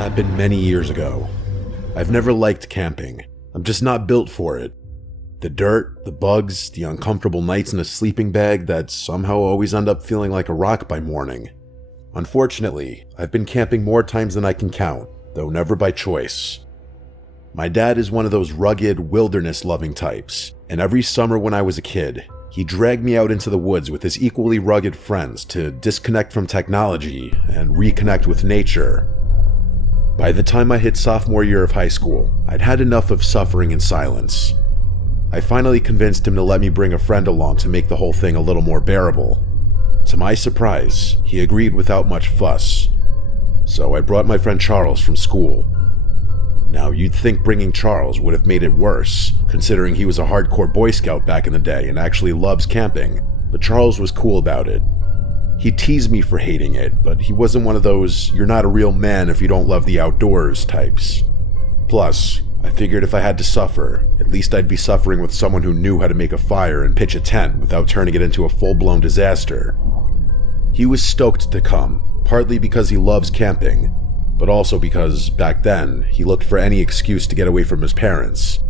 happened many years ago. I've never liked camping. I'm just not built for it. The dirt, the bugs, the uncomfortable nights in a sleeping bag that somehow always end up feeling like a rock by morning. Unfortunately, I've been camping more times than I can count, though never by choice. My dad is one of those rugged, wilderness-loving types, and every summer when I was a kid, he dragged me out into the woods with his equally rugged friends to disconnect from technology and reconnect with nature. By the time I hit sophomore year of high school, I'd had enough of suffering in silence. I finally convinced him to let me bring a friend along to make the whole thing a little more bearable. To my surprise, he agreed without much fuss. So I brought my friend Charles from school. Now, you'd think bringing Charles would have made it worse, considering he was a hardcore Boy Scout back in the day and actually loves camping, but Charles was cool about it. He teased me for hating it, but he wasn't one of those "you're not a real man if you don't love the outdoors" types. Plus, I figured if I had to suffer, at least I'd be suffering with someone who knew how to make a fire and pitch a tent without turning it into a full-blown disaster. He was stoked to come, partly because he loves camping, but also because, back then, he looked for any excuse to get away from his parents.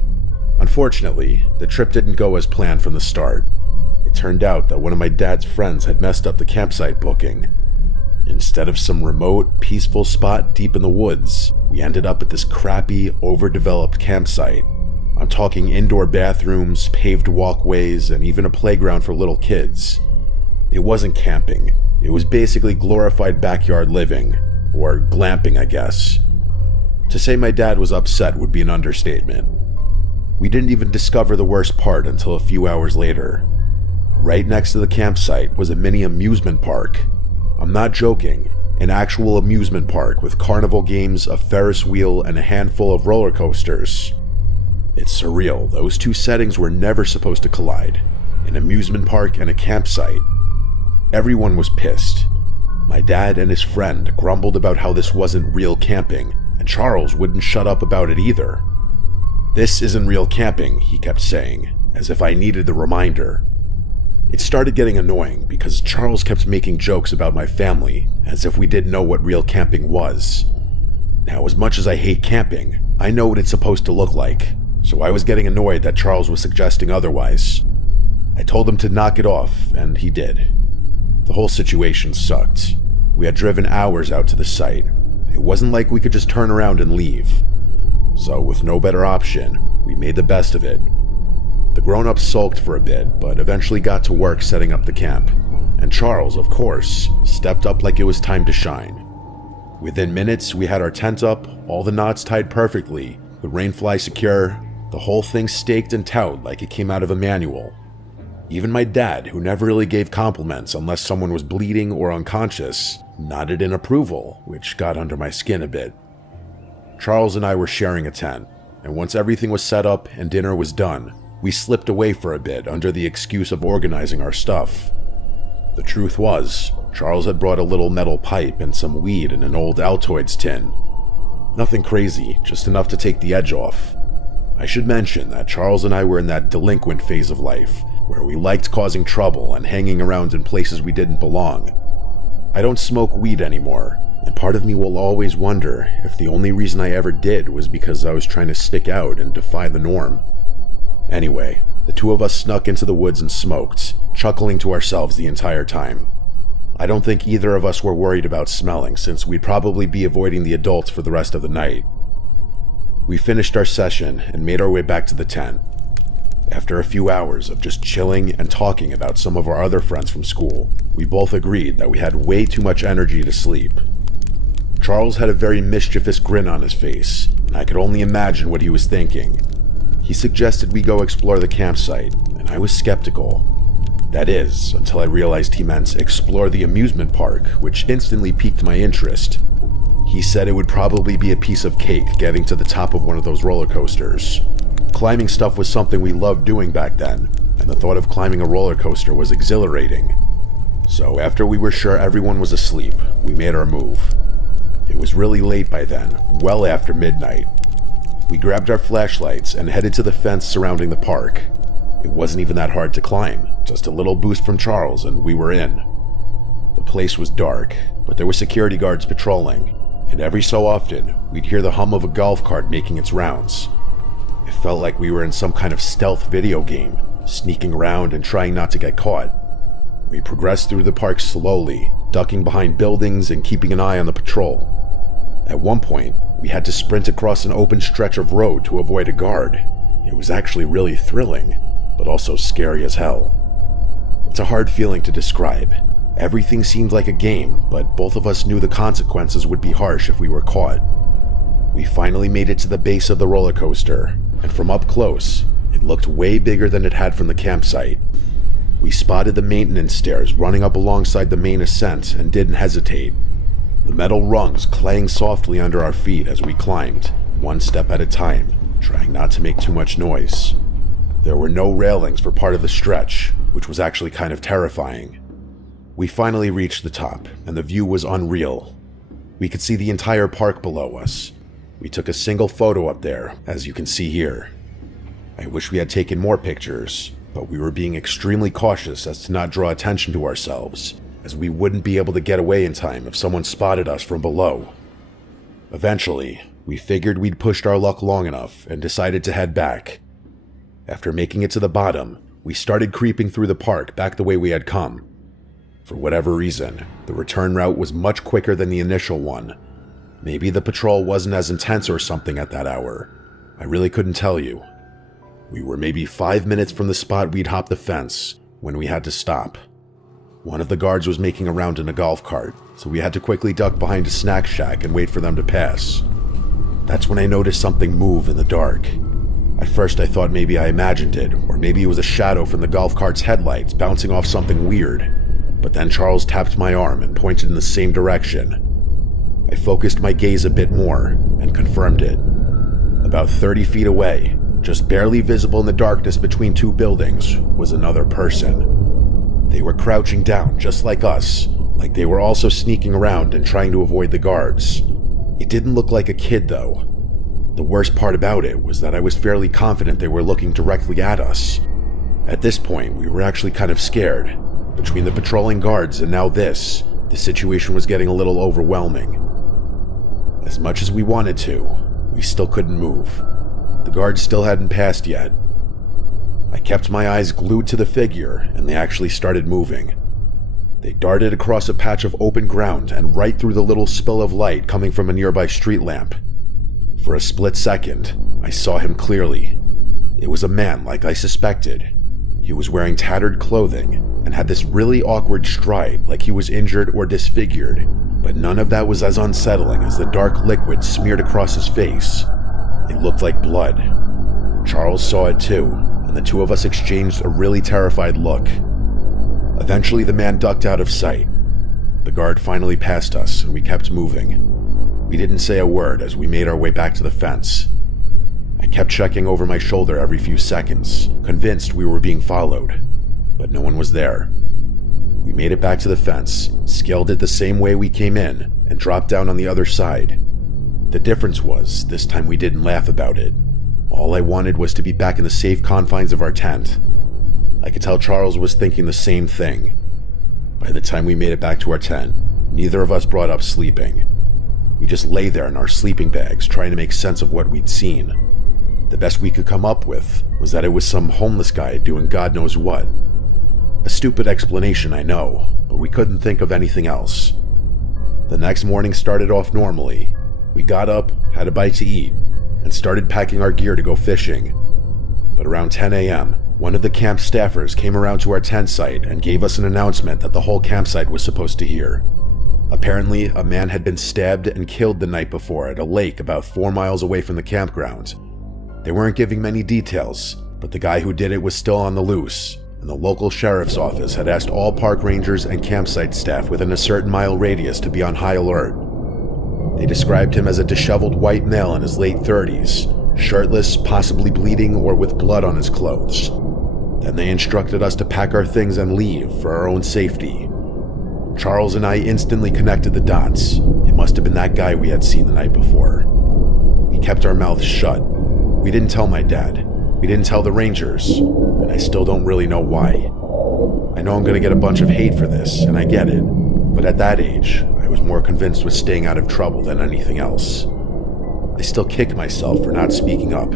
Unfortunately, the trip didn't go as planned from the start. It turned out that one of my dad's friends had messed up the campsite booking. Instead of some remote, peaceful spot deep in the woods, we ended up at this crappy, overdeveloped campsite. I'm talking indoor bathrooms, paved walkways, and even a playground for little kids. It wasn't camping. It was basically glorified backyard living, or glamping, I guess. To say my dad was upset would be an understatement. We didn't even discover the worst part until a few hours later. Right next to the campsite was a mini amusement park. I'm not joking, an actual amusement park with carnival games, a Ferris wheel, and a handful of roller coasters. It's surreal, those two settings were never supposed to collide. An amusement park and a campsite. Everyone was pissed. My dad and his friend grumbled about how this wasn't real camping, and Charles wouldn't shut up about it either. "This isn't real camping," he kept saying, as if I needed the reminder. It started getting annoying because Charles kept making jokes about my family, as if we didn't know what real camping was. Now, as much as I hate camping, I know what it's supposed to look like, so I was getting annoyed that Charles was suggesting otherwise. I told him to knock it off, and he did. The whole situation sucked. We had driven hours out to the site. It wasn't like we could just turn around and leave. So, with no better option, we made the best of it. The grown-ups sulked for a bit, but eventually got to work setting up the camp. And Charles, of course, stepped up like it was time to shine. Within minutes, we had our tent up, all the knots tied perfectly, the rainfly secure, the whole thing staked and towed like it came out of a manual. Even my dad, who never really gave compliments unless someone was bleeding or unconscious, nodded in approval, which got under my skin a bit. Charles and I were sharing a tent, and once everything was set up and dinner was done, we slipped away for a bit under the excuse of organizing our stuff. The truth was, Charles had brought a little metal pipe and some weed in an old Altoids tin. Nothing crazy, just enough to take the edge off. I should mention that Charles and I were in that delinquent phase of life, where we liked causing trouble and hanging around in places we didn't belong. I don't smoke weed anymore, and part of me will always wonder if the only reason I ever did was because I was trying to stick out and defy the norm. Anyway, the two of us snuck into the woods and smoked, chuckling to ourselves the entire time. I don't think either of us were worried about smelling, since we'd probably be avoiding the adults for the rest of the night. We finished our session and made our way back to the tent. After a few hours of just chilling and talking about some of our other friends from school, we both agreed that we had way too much energy to sleep. Charles had a very mischievous grin on his face, and I could only imagine what he was thinking. He suggested we go explore the campsite, and I was skeptical. That is, until I realized he meant explore the amusement park, which instantly piqued my interest. He said it would probably be a piece of cake getting to the top of one of those roller coasters. Climbing stuff was something we loved doing back then, and the thought of climbing a roller coaster was exhilarating. So after we were sure everyone was asleep, we made our move. It was really late by then, well after midnight. We grabbed our flashlights and headed to the fence surrounding the park. It wasn't even that hard to climb, just a little boost from Charles and we were in. The place was dark, but there were security guards patrolling, and every so often, we'd hear the hum of a golf cart making its rounds. It felt like we were in some kind of stealth video game, sneaking around and trying not to get caught. We progressed through the park slowly, ducking behind buildings and keeping an eye on the patrol. At one point, we had to sprint across an open stretch of road to avoid a guard. It was actually really thrilling, but also scary as hell. It's a hard feeling to describe. Everything seemed like a game, but both of us knew the consequences would be harsh if we were caught. We finally made it to the base of the roller coaster, and from up close, it looked way bigger than it had from the campsite. We spotted the maintenance stairs running up alongside the main ascent and didn't hesitate. The metal rungs clang softly under our feet as we climbed, one step at a time, trying not to make too much noise. There were no railings for part of the stretch, which was actually kind of terrifying. We finally reached the top, and the view was unreal. We could see the entire park below us. We took a single photo up there, as you can see here. I wish we had taken more pictures, but we were being extremely cautious as to not draw attention to ourselves, as we wouldn't be able to get away in time if someone spotted us from below. Eventually, we figured we'd pushed our luck long enough and decided to head back. After making it to the bottom, we started creeping through the park back the way we had come. For whatever reason, the return route was much quicker than the initial one. Maybe the patrol wasn't as intense or something at that hour. I really couldn't tell you. We were maybe 5 minutes from the spot we'd hopped the fence when we had to stop. One of the guards was making a round in a golf cart, so we had to quickly duck behind a snack shack and wait for them to pass. That's when I noticed something move in the dark. At first I thought maybe I imagined it, or maybe it was a shadow from the golf cart's headlights bouncing off something weird. But then Charles tapped my arm and pointed in the same direction. I focused my gaze a bit more and confirmed it. About 30 feet away, just barely visible in the darkness between two buildings, was another person. They were crouching down just like us, like they were also sneaking around and trying to avoid the guards. It didn't look like a kid though. The worst part about it was that I was fairly confident they were looking directly at us. At this point, we were actually kind of scared. Between the patrolling guards and now this, the situation was getting a little overwhelming. As much as we wanted to, we still couldn't move. The guards still hadn't passed yet. I kept my eyes glued to the figure, and they actually started moving. They darted across a patch of open ground and right through the little spill of light coming from a nearby street lamp. For a split second, I saw him clearly. It was a man like I suspected. He was wearing tattered clothing and had this really awkward stride like he was injured or disfigured, but none of that was as unsettling as the dark liquid smeared across his face. It looked like blood. Charles saw it too, and the two of us exchanged a really terrified look. Eventually the man ducked out of sight. The guard finally passed us and we kept moving. We didn't say a word as we made our way back to the fence. I kept checking over my shoulder every few seconds, convinced we were being followed, but no one was there. We made it back to the fence, scaled it the same way we came in, and dropped down on the other side. The difference was, this time we didn't laugh about it. All I wanted was to be back in the safe confines of our tent. I could tell Charles was thinking the same thing. By the time we made it back to our tent, neither of us brought up sleeping. We just lay there in our sleeping bags, trying to make sense of what we'd seen. The best we could come up with was that it was some homeless guy doing God knows what. A stupid explanation, I know, but we couldn't think of anything else. The next morning started off normally. We got up, had a bite to eat, and started packing our gear to go fishing. But around 10 a.m., one of the camp staffers came around to our tent site and gave us an announcement that the whole campsite was supposed to hear. Apparently, a man had been stabbed and killed the night before at a lake about 4 miles away from the campground. They weren't giving many details, but the guy who did it was still on the loose, and the local sheriff's office had asked all park rangers and campsite staff within a certain mile radius to be on high alert. They described him as a disheveled white male in his late 30s, shirtless, possibly bleeding, or with blood on his clothes. Then they instructed us to pack our things and leave for our own safety. Charles and I instantly connected the dots. It must have been that guy we had seen the night before. We kept our mouths shut. We didn't tell my dad. We didn't tell the rangers, and I still don't really know why. I know I'm gonna get a bunch of hate for this, and I get it, but at that age, I was more convinced with staying out of trouble than anything else. I still kick myself for not speaking up.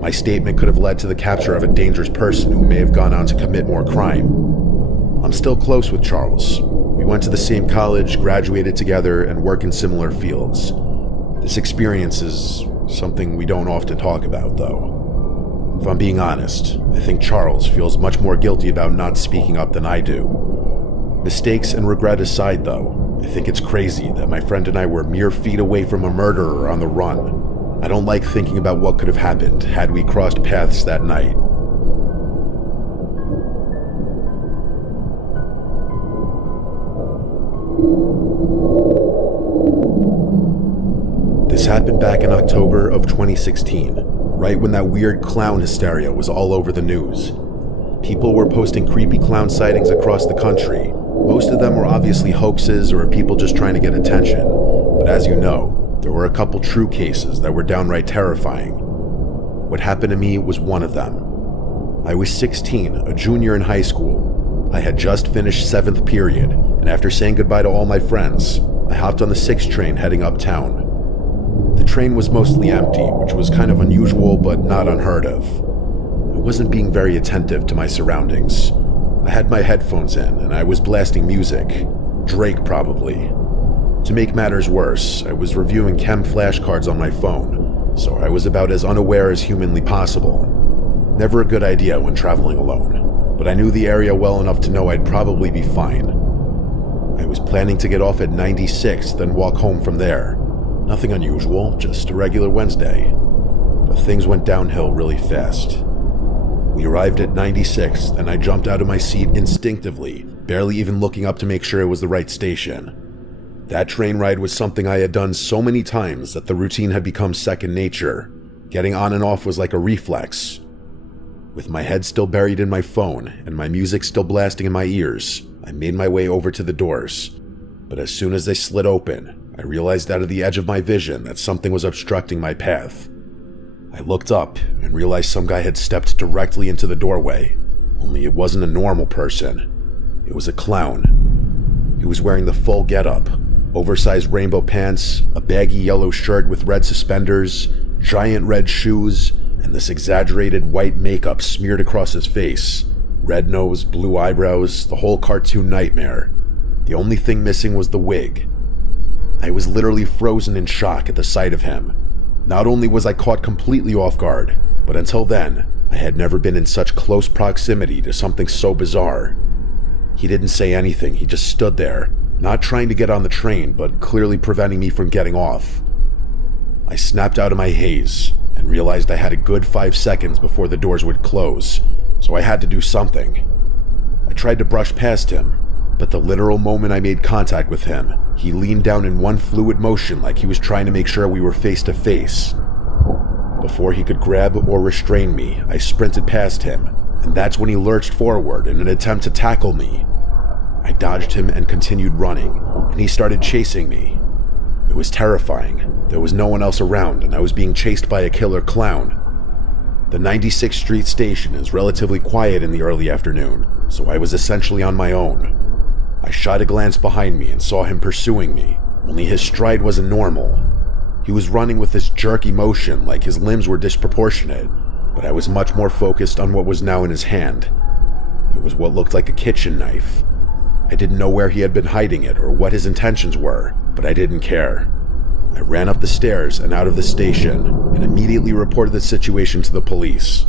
My statement could have led to the capture of a dangerous person who may have gone on to commit more crime. I'm still close with Charles. We went to the same college, graduated together, and work in similar fields. This experience is something we don't often talk about, though. If I'm being honest, I think Charles feels much more guilty about not speaking up than I do. Mistakes and regret aside, though, I think it's crazy that my friend and I were mere feet away from a murderer on the run. I don't like thinking about what could have happened had we crossed paths that night. This happened back in October of 2016, right when that weird clown hysteria was all over the news. People were posting creepy clown sightings across the country. Most of them were obviously hoaxes or people just trying to get attention. But as you know, there were a couple true cases that were downright terrifying. What happened to me was one of them. I was 16, a junior in high school. I had just finished 7th period, and after saying goodbye to all my friends, I hopped on the 6 train heading uptown. The train was mostly empty, which was kind of unusual but not unheard of. I wasn't being very attentive to my surroundings. I had my headphones in, and I was blasting music. Drake, probably. To make matters worse, I was reviewing chem flashcards on my phone, so I was about as unaware as humanly possible. Never a good idea when traveling alone, but I knew the area well enough to know I'd probably be fine. I was planning to get off at 96th and walk home from there. Nothing unusual, just a regular Wednesday. But things went downhill really fast. We arrived at 96th, and I jumped out of my seat instinctively, barely even looking up to make sure it was the right station. That train ride was something I had done so many times that the routine had become second nature. Getting on and off was like a reflex. With my head still buried in my phone and my music still blasting in my ears, I made my way over to the doors. But as soon as they slid open, I realized out of the edge of my vision that something was obstructing my path. I looked up and realized some guy had stepped directly into the doorway, only it wasn't a normal person. It was a clown. He was wearing the full getup. Oversized rainbow pants, a baggy yellow shirt with red suspenders, giant red shoes, and this exaggerated white makeup smeared across his face. Red nose, blue eyebrows, the whole cartoon nightmare. The only thing missing was the wig. I was literally frozen in shock at the sight of him. Not only was I caught completely off guard, but until then, I had never been in such close proximity to something so bizarre. He didn't say anything, he just stood there, not trying to get on the train, but clearly preventing me from getting off. I snapped out of my haze and realized I had a good 5 seconds before the doors would close, so I had to do something. I tried to brush past him, but the literal moment I made contact with him, he leaned down in one fluid motion like he was trying to make sure we were face to face. Before he could grab or restrain me, I sprinted past him, and that's when he lurched forward in an attempt to tackle me. I dodged him and continued running, and he started chasing me. It was terrifying. There was no one else around, and I was being chased by a killer clown. The 96th Street station is relatively quiet in the early afternoon, so I was essentially on my own. I shot a glance behind me and saw him pursuing me, only his stride wasn't normal. He was running with this jerky motion like his limbs were disproportionate, but I was much more focused on what was now in his hand. It was what looked like a kitchen knife. I didn't know where he had been hiding it or what his intentions were, but I didn't care. I ran up the stairs and out of the station and immediately reported the situation to the police.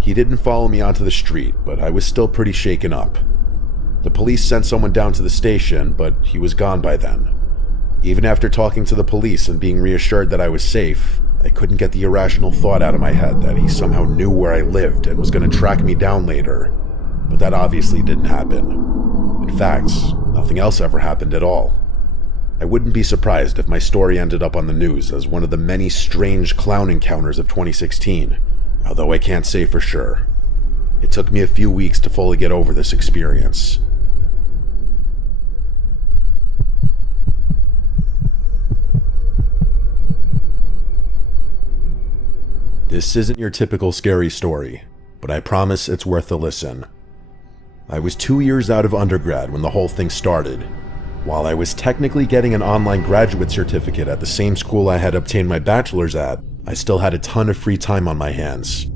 He didn't follow me onto the street, but I was still pretty shaken up. The police sent someone down to the station, but he was gone by then. Even after talking to the police and being reassured that I was safe, I couldn't get the irrational thought out of my head that he somehow knew where I lived and was going to track me down later. But that obviously didn't happen. In fact, nothing else ever happened at all. I wouldn't be surprised if my story ended up on the news as one of the many strange clown encounters of 2016, although I can't say for sure. It took me a few weeks to fully get over this experience. This isn't your typical scary story, but I promise it's worth a listen. I was 2 years out of undergrad when the whole thing started. While I was technically getting an online graduate certificate at the same school I had obtained my bachelor's at, I still had a ton of free time on my hands.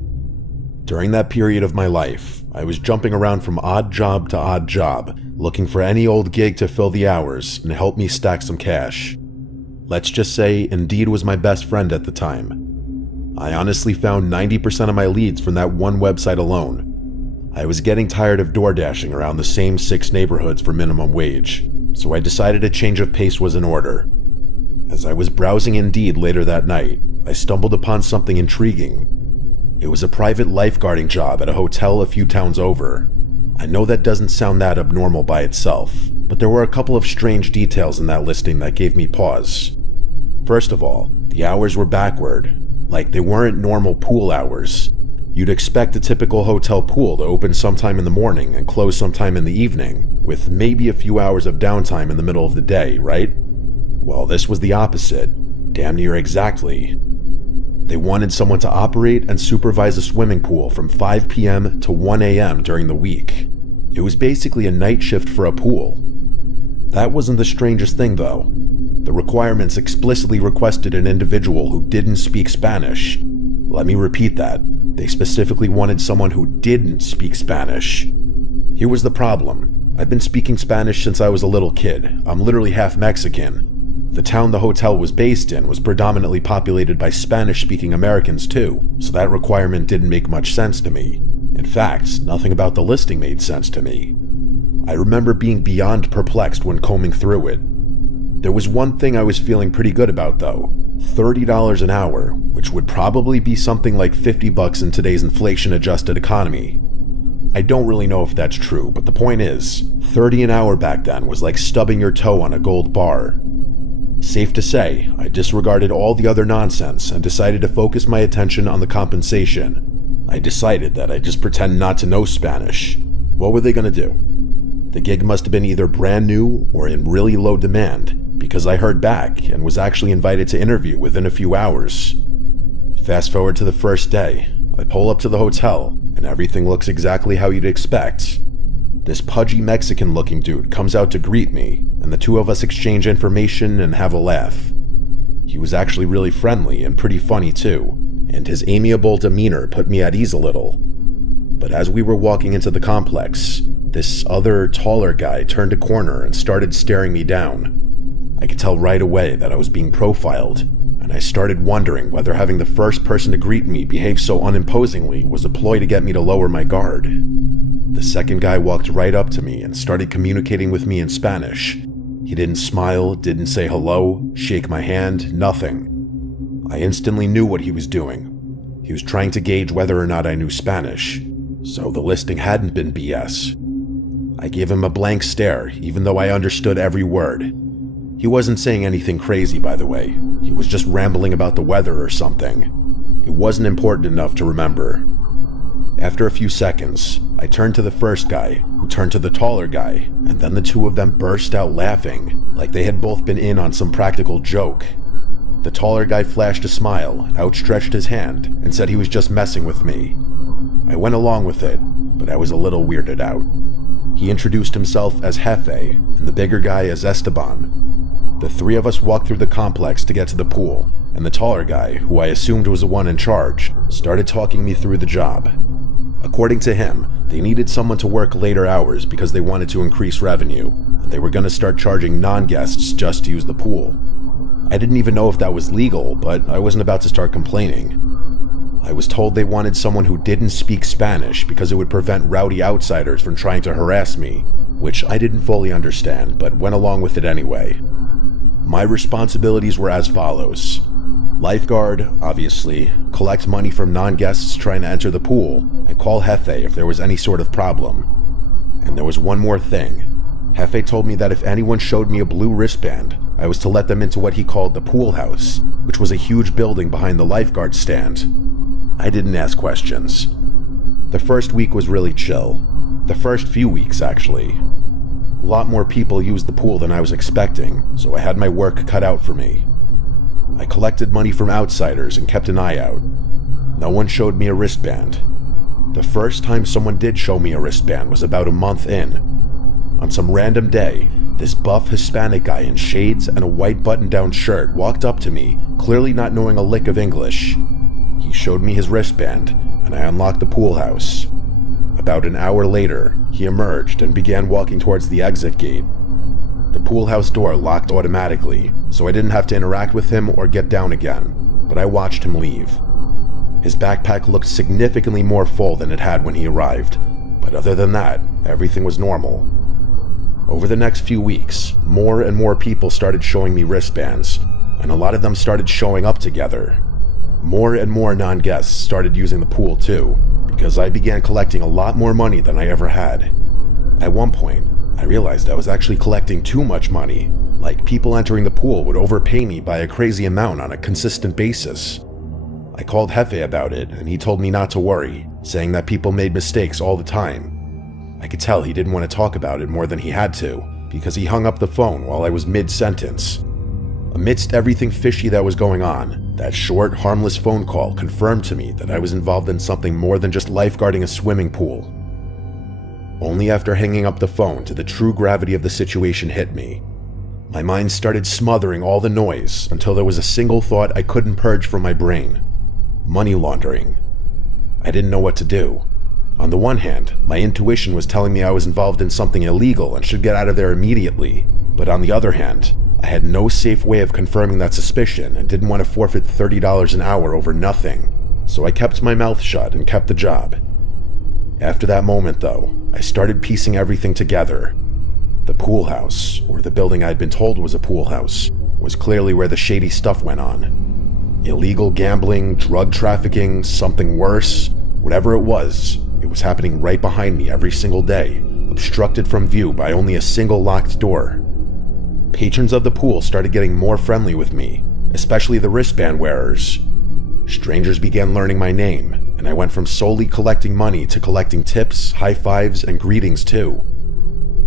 During that period of my life, I was jumping around from odd job to odd job, looking for any old gig to fill the hours and help me stack some cash. Let's just say Indeed was my best friend at the time. I honestly found 90% of my leads from that one website alone. I was getting tired of door dashing around the same 6 neighborhoods for minimum wage, so I decided a change of pace was in order. As I was browsing Indeed later that night, I stumbled upon something intriguing. It was a private lifeguarding job at a hotel a few towns over. I know that doesn't sound that abnormal by itself, but there were a couple of strange details in that listing that gave me pause. First of all, the hours were backward, like they weren't normal pool hours. You'd expect a typical hotel pool to open sometime in the morning and close sometime in the evening, with maybe a few hours of downtime in the middle of the day, right? Well, this was the opposite, damn near exactly. They wanted someone to operate and supervise a swimming pool from 5 p.m. to 1 a.m. during the week. It was basically a night shift for a pool. That wasn't the strangest thing, though. The requirements explicitly requested an individual who didn't speak Spanish. Let me repeat that. They specifically wanted someone who didn't speak Spanish. Here was the problem. I've been speaking Spanish since I was a little kid. I'm literally half Mexican. The town the hotel was based in was predominantly populated by Spanish-speaking Americans too, so that requirement didn't make much sense to me. In fact, nothing about the listing made sense to me. I remember being beyond perplexed when combing through it. There was one thing I was feeling pretty good about though, $30 an hour, which would probably be something like $50 in today's inflation-adjusted economy. I don't really know if that's true, but the point is, $30 an hour back then was like stubbing your toe on a gold bar. Safe to say, I disregarded all the other nonsense and decided to focus my attention on the compensation. I decided that I'd just pretend not to know Spanish. What were they gonna do? The gig must have been either brand new or in really low demand, because I heard back and was actually invited to interview within a few hours. Fast forward to the first day, I pull up to the hotel, and everything looks exactly how you'd expect. This pudgy Mexican-looking dude comes out to greet me, and the two of us exchange information and have a laugh. He was actually really friendly and pretty funny too, and his amiable demeanor put me at ease a little. But as we were walking into the complex, this other, taller guy turned a corner and started staring me down. I could tell right away that I was being profiled, and I started wondering whether having the first person to greet me behave so unimposingly was a ploy to get me to lower my guard. The second guy walked right up to me and started communicating with me in Spanish. He didn't smile, didn't say hello, shake my hand, nothing. I instantly knew what he was doing. He was trying to gauge whether or not I knew Spanish, so the listing hadn't been BS. I gave him a blank stare, even though I understood every word. He wasn't saying anything crazy, by the way. He was just rambling about the weather or something. It wasn't important enough to remember. After a few seconds, I turned to the first guy, who turned to the taller guy, and then the two of them burst out laughing, like they had both been in on some practical joke. The taller guy flashed a smile, outstretched his hand, and said he was just messing with me. I went along with it, but I was a little weirded out. He introduced himself as Jefe, and the bigger guy as Esteban. The three of us walked through the complex to get to the pool, and the taller guy, who I assumed was the one in charge, started talking me through the job. According to him, they needed someone to work later hours because they wanted to increase revenue, and they were going to start charging non-guests just to use the pool. I didn't even know if that was legal, but I wasn't about to start complaining. I was told they wanted someone who didn't speak Spanish because it would prevent rowdy outsiders from trying to harass me, which I didn't fully understand, but went along with it anyway. My responsibilities were as follows. Lifeguard, obviously, collect money from non-guests trying to enter the pool, and call Jefe if there was any sort of problem. And there was one more thing. Jefe told me that if anyone showed me a blue wristband, I was to let them into what he called the pool house, which was a huge building behind the lifeguard stand. I didn't ask questions. The first week was really chill. The first few weeks, actually. A lot more people used the pool than I was expecting, so I had my work cut out for me. I collected money from outsiders and kept an eye out. No one showed me a wristband. The first time someone did show me a wristband was about a month in. On some random day, This buff Hispanic guy in shades and a white button-down shirt walked up to me, clearly not knowing a lick of English. He showed me his wristband, and I unlocked the pool house. About an hour later, he emerged and began walking towards the exit gate. The pool house door locked automatically, so I didn't have to interact with him or get down again, but I watched him leave. His backpack looked significantly more full than it had when he arrived, but other than that, everything was normal. Over the next few weeks, more and more people started showing me wristbands, and a lot of them started showing up together. More and more non-guests started using the pool too, because I began collecting a lot more money than I ever had. At one point, I realized I was actually collecting too much money, like people entering the pool would overpay me by a crazy amount on a consistent basis. I called Jefe about it, and he told me not to worry, saying that people made mistakes all the time. I could tell he didn't want to talk about it more than he had to, because he hung up the phone while I was mid-sentence. Amidst everything fishy that was going on, that short, harmless phone call confirmed to me that I was involved in something more than just lifeguarding a swimming pool. Only after hanging up the phone did the true gravity of the situation hit me. My mind started smothering all the noise until there was a single thought I couldn't purge from my brain: money laundering. I didn't know what to do. On the one hand, my intuition was telling me I was involved in something illegal and should get out of there immediately, but on the other hand, I had no safe way of confirming that suspicion and didn't want to forfeit $30 an hour over nothing, so I kept my mouth shut and kept the job. After that moment, though, I started piecing everything together. The pool house, or the building I'd been told was a pool house, was clearly where the shady stuff went on. Illegal gambling, drug trafficking, something worse, whatever it was happening right behind me every single day, obstructed from view by only a single locked door. Patrons of the pool started getting more friendly with me, especially the wristband wearers. Strangers began learning my name, and I went from solely collecting money to collecting tips, high fives, and greetings too.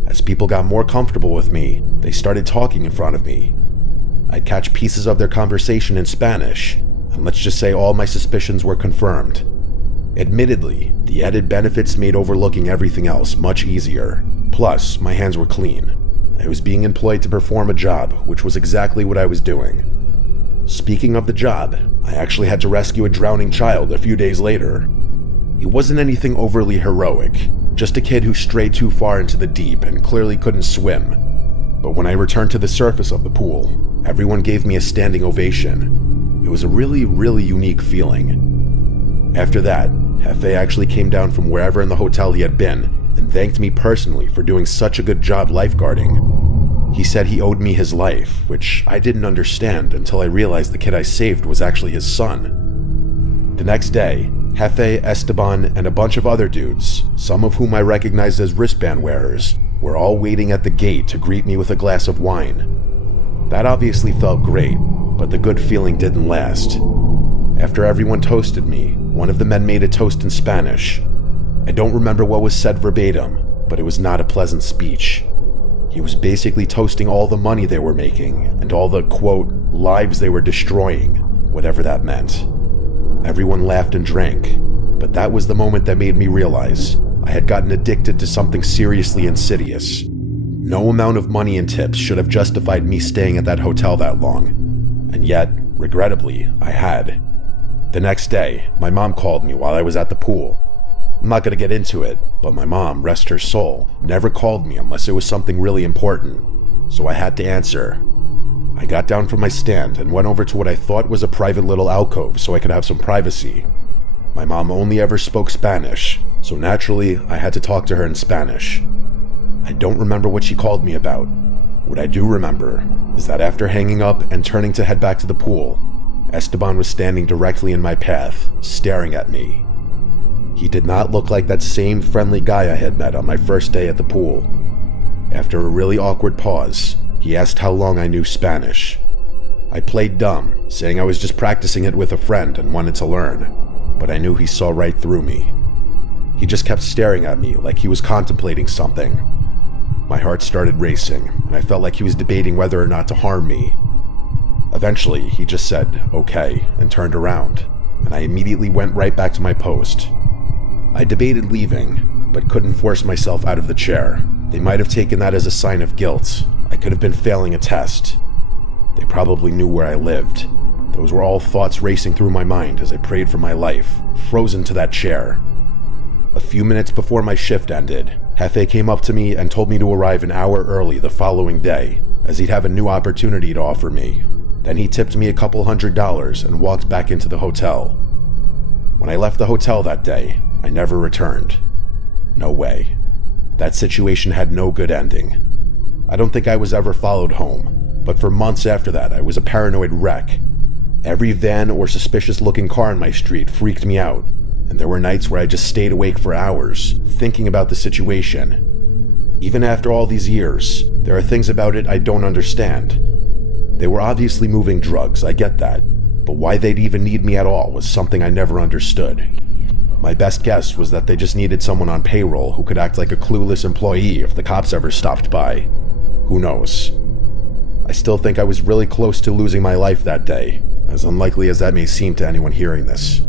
As people got more comfortable with me, they started talking in front of me. I'd catch pieces of their conversation in Spanish, and let's just say all my suspicions were confirmed. Admittedly, the added benefits made overlooking everything else much easier. Plus, my hands were clean. I was being employed to perform a job, which was exactly what I was doing. Speaking of the job, I actually had to rescue a drowning child a few days later. It wasn't anything overly heroic, just a kid who strayed too far into the deep and clearly couldn't swim. But when I returned to the surface of the pool, everyone gave me a standing ovation. It was a really unique feeling. After that, Jefe actually came down from wherever in the hotel he had been and thanked me personally for doing such a good job lifeguarding. He said he owed me his life, which I didn't understand until I realized the kid I saved was actually his son. The next day, Jefe, Esteban, and a bunch of other dudes, some of whom I recognized as wristband wearers, were all waiting at the gate to greet me with a glass of wine. That obviously felt great, but the good feeling didn't last. After everyone toasted me, one of the men made a toast in Spanish. I don't remember what was said verbatim, but it was not a pleasant speech. He was basically toasting all the money they were making and all the, quote, lives they were destroying, whatever that meant. Everyone laughed and drank, but that was the moment that made me realize I had gotten addicted to something seriously insidious. No amount of money and tips should have justified me staying at that hotel that long, and yet, regrettably, I had. The next day, my mom called me while I was at the pool. I'm not going to get into it, but my mom, rest her soul, never called me unless it was something really important, so I had to answer. I got down from my stand and went over to what I thought was a private little alcove so I could have some privacy. My mom only ever spoke Spanish, so naturally I had to talk to her in Spanish. I don't remember what she called me about. What I do remember is that after hanging up and turning to head back to the pool, Esteban was standing directly in my path, staring at me. He did not look like that same friendly guy I had met on my first day at the pool. After a really awkward pause, he asked how long I knew Spanish. I played dumb, saying I was just practicing it with a friend and wanted to learn, but I knew he saw right through me. He just kept staring at me like he was contemplating something. My heart started racing, and I felt like he was debating whether or not to harm me. Eventually, he just said, okay, and turned around, and I immediately went right back to my post. I debated leaving, but couldn't force myself out of the chair. They might have taken that as a sign of guilt. I could have been failing a test. They probably knew where I lived. Those were all thoughts racing through my mind as I prayed for my life, frozen to that chair. A few minutes before my shift ended, Hefe came up to me and told me to arrive an hour early the following day, as he'd have a new opportunity to offer me. Then he tipped me a couple $100 and walked back into the hotel. When I left the hotel that day, I never returned. No way. That situation had no good ending. I don't think I was ever followed home, but for months after that, I was a paranoid wreck. Every van or suspicious-looking car on my street freaked me out, and there were nights where I just stayed awake for hours, thinking about the situation. Even after all these years, there are things about it I don't understand. They were obviously moving drugs, I get that, but why they'd even need me at all was something I never understood. My best guess was that they just needed someone on payroll who could act like a clueless employee if the cops ever stopped by. Who knows? I still think I was really close to losing my life that day, as unlikely as that may seem to anyone hearing this.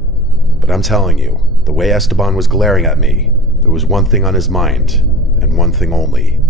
But I'm telling you, the way Esteban was glaring at me, there was one thing on his mind, and one thing only.